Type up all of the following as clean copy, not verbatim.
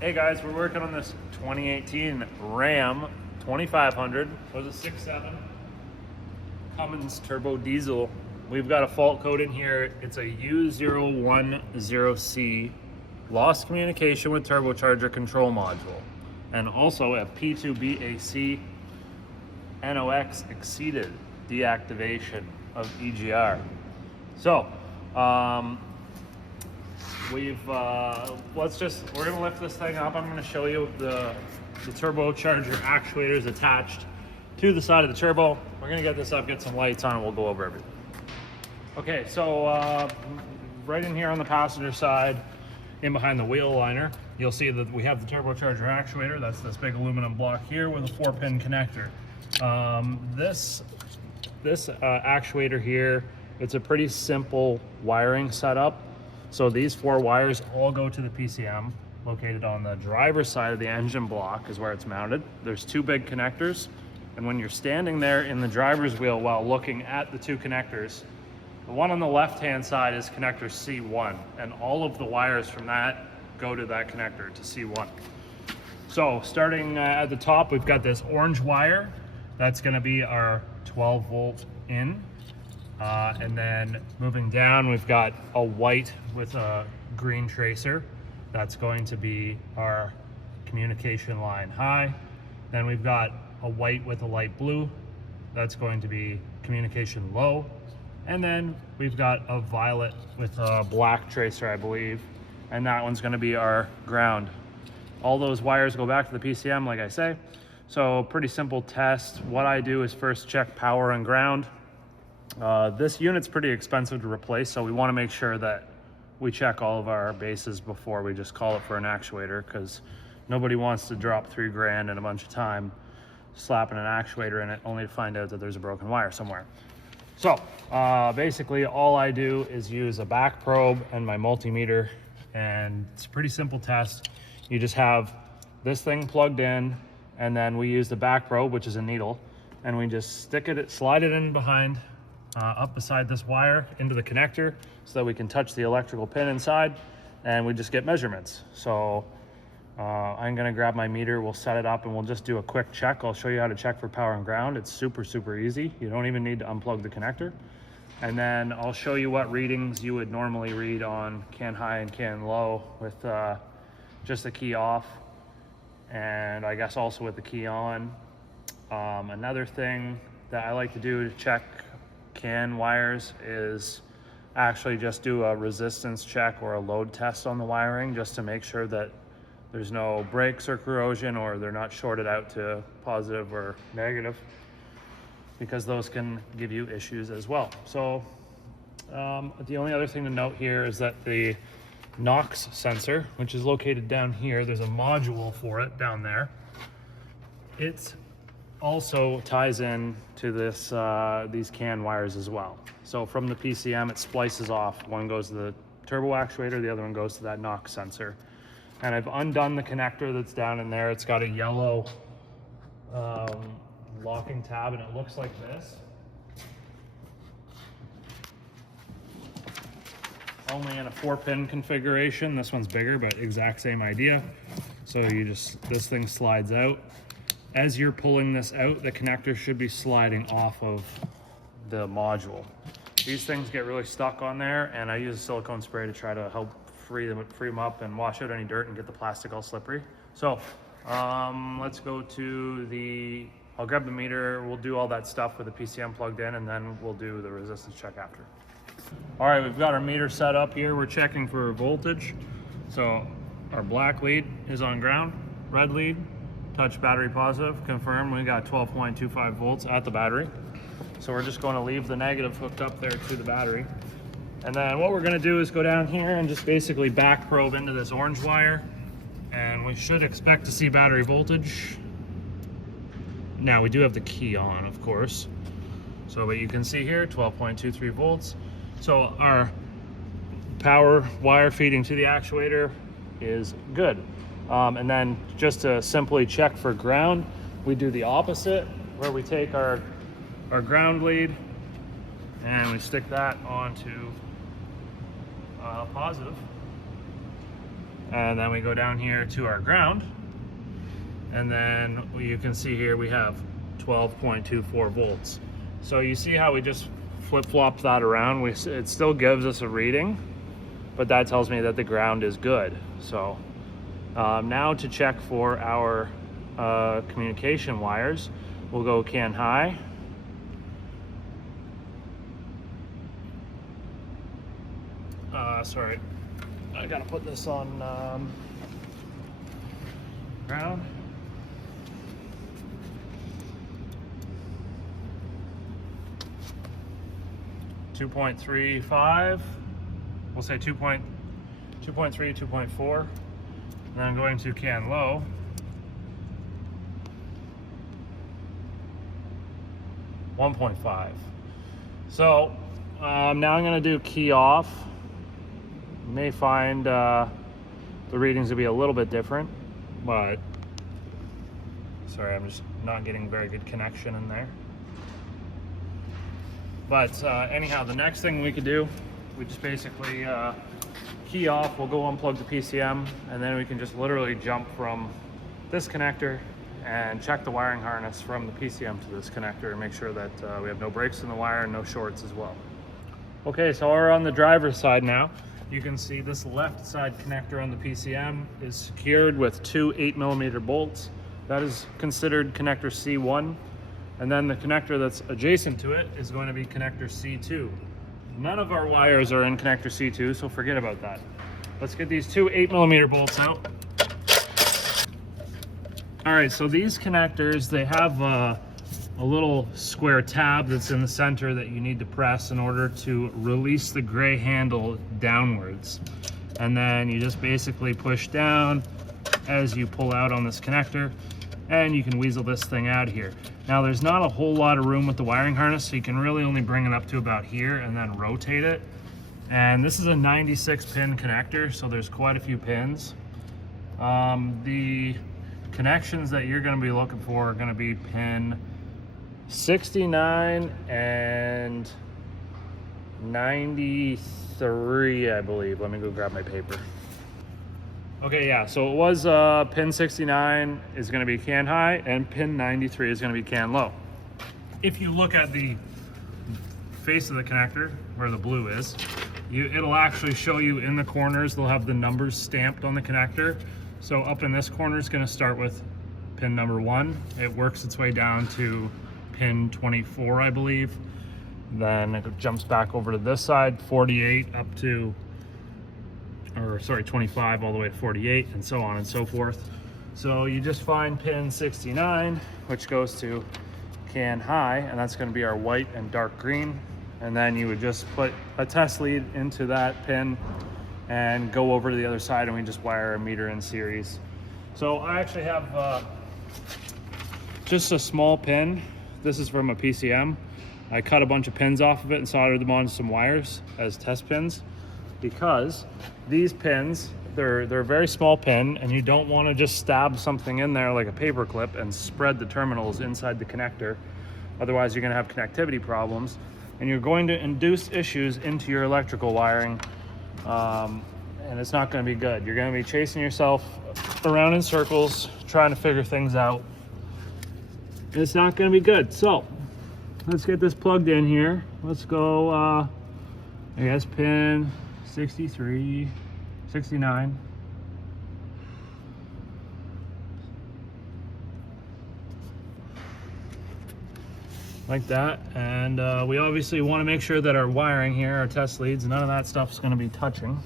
Hey guys, we're working on this 2018 Ram 2500. Was a 6.7 Cummins turbo diesel. We've got a fault code in here. It's a U010C, lost communication with turbocharger control module, and also a P2BAC NOx exceeded deactivation of EGR. So, we're gonna lift this thing up. I'm gonna show you the turbocharger actuators attached to the side of the turbo. We're gonna get this up, get some lights on, and we'll go over everything. Okay, so right in here on the passenger side, in behind the wheel liner, you'll see that we have the turbocharger actuator. That's this big aluminum block here with a 4-pin connector. This actuator here, it's a pretty simple wiring setup. So these 4 wires all go to the PCM, located on the driver's side of the engine block is where it's mounted. There's 2 big connectors, and when you're standing there in the driver's wheel while looking at the 2 connectors, the one on the left-hand side is connector C1, and all of the wires from that go to that connector, to C1. So starting at the top, we've got this orange wire. That's gonna be our 12-volt in. And then moving down, we've got a white with a green tracer. That's going to be our communication line high. Then we've got a white with a light blue. That's going to be communication low. And then we've got a violet with a black tracer, I believe. And that one's gonna be our ground. All those wires go back to the PCM, like I say. So pretty simple test. What I do is first check power and ground. This unit's pretty expensive to replace, so we want to make sure that we check all of our bases before we just call it for an actuator, because nobody wants to drop $3 grand and a bunch of time slapping an actuator in it only to find out that there's a broken wire somewhere. So basically all I do is use a back probe and my multimeter, and it's a pretty simple test. You just have this thing plugged in, and then we use the back probe, which is a needle, and we just slide it in behind, up beside this wire into the connector so that we can touch the electrical pin inside, and we just get measurements. So I'm gonna grab my meter, we'll set it up, and we'll just do a quick check. I'll show you how to check for power and ground. It's super, super easy. You don't even need to unplug the connector. And then I'll show you what readings you would normally read on can high and can low with just the key off, and I guess also with the key on. Another thing that I like to do to check can wires is actually just do a resistance check or a load test on the wiring, just to make sure that there's no breaks or corrosion, or they're not shorted out to positive or negative, because those can give you issues as well. So the only other thing to note here is that the NOx sensor, which is located down here, there's a module for it down there. It also ties in to this these CAN wires as well. So from the PCM, it splices off. One goes to the turbo actuator, the other one goes to that NOx sensor. And I've undone the connector that's down in there. It's got a yellow locking tab, and it looks like this. Only in a 4-pin configuration. This one's bigger, but exact same idea. So this thing slides out. As you're pulling this out, the connector should be sliding off of the module. These things get really stuck on there, and I use a silicone spray to try to help free them up and wash out any dirt and get the plastic all slippery. So let's go to I'll grab the meter, we'll do all that stuff with the PCM plugged in, and then we'll do the resistance check after. All right, we've got our meter set up here. We're checking for voltage. So our black lead is on ground, red lead, touch battery positive, confirm we got 12.25 volts at the battery. So we're just going to leave the negative hooked up there to the battery. And then what we're going to do is go down here and just basically back probe into this orange wire, and we should expect to see battery voltage. Now we do have the key on, of course. So but you can see here 12.23 volts. So our power wire feeding to the actuator is good. And then just to simply check for ground, we do the opposite, where we take our ground lead and we stick that onto positive. And then we go down here to our ground, and then you can see here we have 12.24 volts. So you see how we just flip-flop that around? It still gives us a reading, but that tells me that the ground is good. So now to check for our communication wires, we'll go CAN high. Sorry, I gotta put this on ground. .35, we'll say 2.3, 2.4, and then I'm going to CAN low. .5. So now I'm going to do key off. You may find the readings to be a little bit different, but sorry, I'm just not getting very good connection in there. But anyhow, the next thing we could do, we just basically key off, we'll go unplug the PCM, and then we can just literally jump from this connector and check the wiring harness from the PCM to this connector and make sure that we have no breaks in the wire and no shorts as well. Okay, so we're on the driver's side now. You can see this left side connector on the PCM is secured with two 8mm bolts. That is considered connector C1. And then the connector that's adjacent to it is going to be connector C2. None of our wires are in connector C2, so forget about that. Let's get these two 8mm bolts out. All right, so these connectors, they have a little square tab that's in the center that you need to press in order to release the gray handle downwards. And then you just basically push down as you pull out on this connector, and you can weasel this thing out here. Now there's not a whole lot of room with the wiring harness, so you can really only bring it up to about here and then rotate it. And this is a 96 pin connector, so there's quite a few pins. The connections that you're going to be looking for are going to be pin 69 and 93, I believe. Let me go grab my paper. Okay, yeah, so it was pin 69 is going to be CAN high, and pin 93 is going to be CAN low. If you look at the face of the connector, where the blue is, it'll actually show you in the corners, they'll have the numbers stamped on the connector. So up in this corner, it's going to start with pin number 1. It works its way down to pin 24, I believe. Then it jumps back over to this side, 48 up to, or sorry, 25 all the way to 48, and so on and so forth. So you just find pin 69, which goes to CAN high, and that's going to be our white and dark green. And then you would just put a test lead into that pin and go over to the other side, and we just wire a meter in series. So I actually have just a small pin. This is from a PCM. I cut a bunch of pins off of it and soldered them onto some wires as test pins, because these pins, they're a very small pin, and you don't want to just stab something in there like a paper clip and spread the terminals inside the connector. Otherwise you're going to have connectivity problems, and you're going to induce issues into your electrical wiring, and it's not going to be good. You're going to be chasing yourself around in circles trying to figure things out. It's not going to be good. So let's get this plugged in here. Let's go I guess pin 63, 69. Like that. And we obviously want to make sure that our wiring here, our test leads, none of that stuff is going to be touching.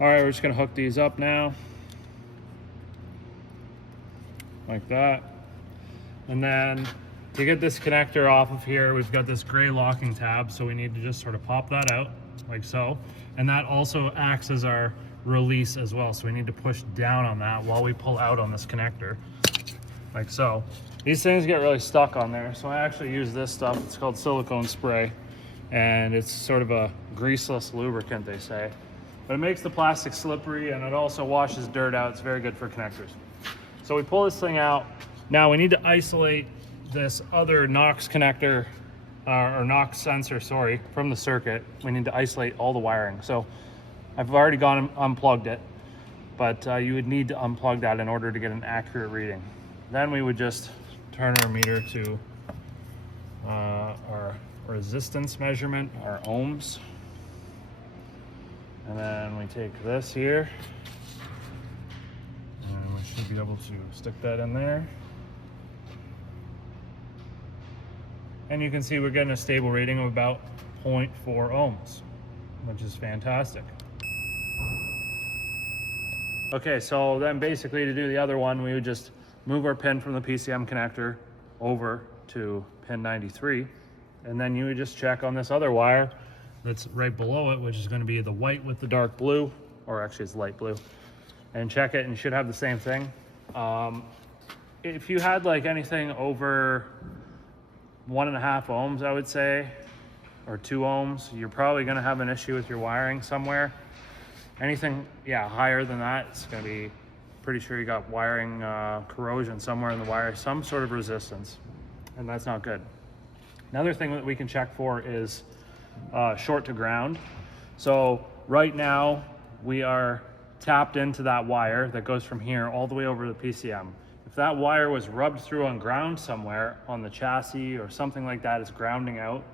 All right, we're just going to hook these up now. Like that. And then to get this connector off of here, we've got this gray locking tab, so we need to just sort of pop that out like so. And that also acts as our release as well, so we need to push down on that while we pull out on this connector like so. These things get really stuck on there, so I actually use this stuff. It's called silicone spray, and it's sort of a greaseless lubricant, they say, but it makes the plastic slippery, and it also washes dirt out. It's very good for connectors. So we pull this thing out. Now we need to isolate this other Knox connector or Knox sensor, sorry, from the circuit. We need to isolate all the wiring. So I've already gone and unplugged it, but you would need to unplug that in order to get an accurate reading. Then we would just turn our meter to our resistance measurement, our ohms. And then we take this here, and we should be able to stick that in there. And you can see we're getting a stable reading of about 0.4 ohms, which is fantastic. Okay, so then basically to do the other one, we would just move our pin from the PCM connector over to pin 93. And then you would just check on this other wire that's right below it, which is going to be the white with the dark blue, or actually it's light blue, and check it, and you should have the same thing. If you had like anything over 1.5 ohms, I would say, or 2 ohms, you're probably going to have an issue with your wiring somewhere. Anything, yeah, higher than that, it's going to be pretty sure you got wiring corrosion somewhere in the wire, some sort of resistance, and that's not good. Another thing that we can check for is short to ground. So right now we are tapped into that wire that goes from here all the way over to the PCM. If that wire was rubbed through on ground somewhere on the chassis or something like that, is grounding out,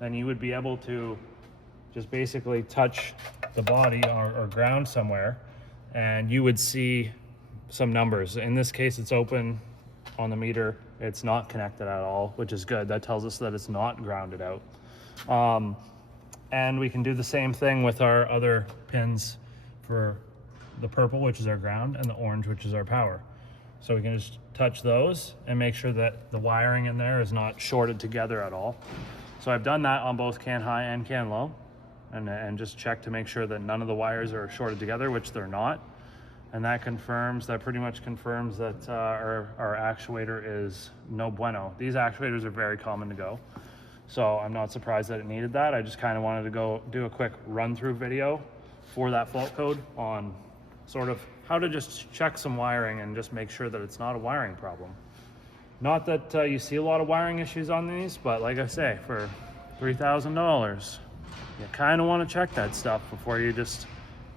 then you would be able to just basically touch the body or ground somewhere, and you would see some numbers. In this case, it's open on the meter. It's not connected at all, which is good. That tells us that it's not grounded out. And we can do the same thing with our other pins for the purple, which is our ground, and the orange, which is our power. So we can just touch those and make sure that the wiring in there is not shorted together at all. So I've done that on both can high and can low, and just check to make sure that none of the wires are shorted together, which they're not. And that pretty much confirms that our actuator is no bueno. These actuators are very common to go, so I'm not surprised that it needed that. I just kind of wanted to go do a quick run-through video for that fault code on sort of how to just check some wiring and just make sure that it's not a wiring problem. Not that you see a lot of wiring issues on these, but like I say, for $3,000, you kind of want to check that stuff before you just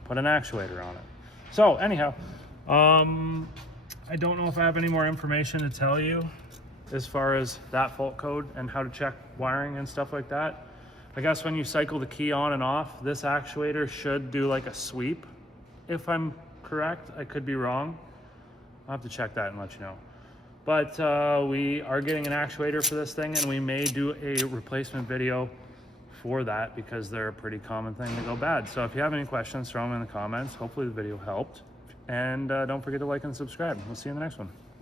put an actuator on it. So anyhow, I don't know if I have any more information to tell you as far as that fault code and how to check wiring and stuff like that. I guess when you cycle the key on and off, this actuator should do like a sweep, if I'm correct. I could be wrong. I'll have to check that and let you know. But we are getting an actuator for this thing, and we may do a replacement video for that because they're a pretty common thing to go bad. So if you have any questions, throw them in the comments. Hopefully the video helped. And don't forget to like and subscribe. We'll see you in the next one.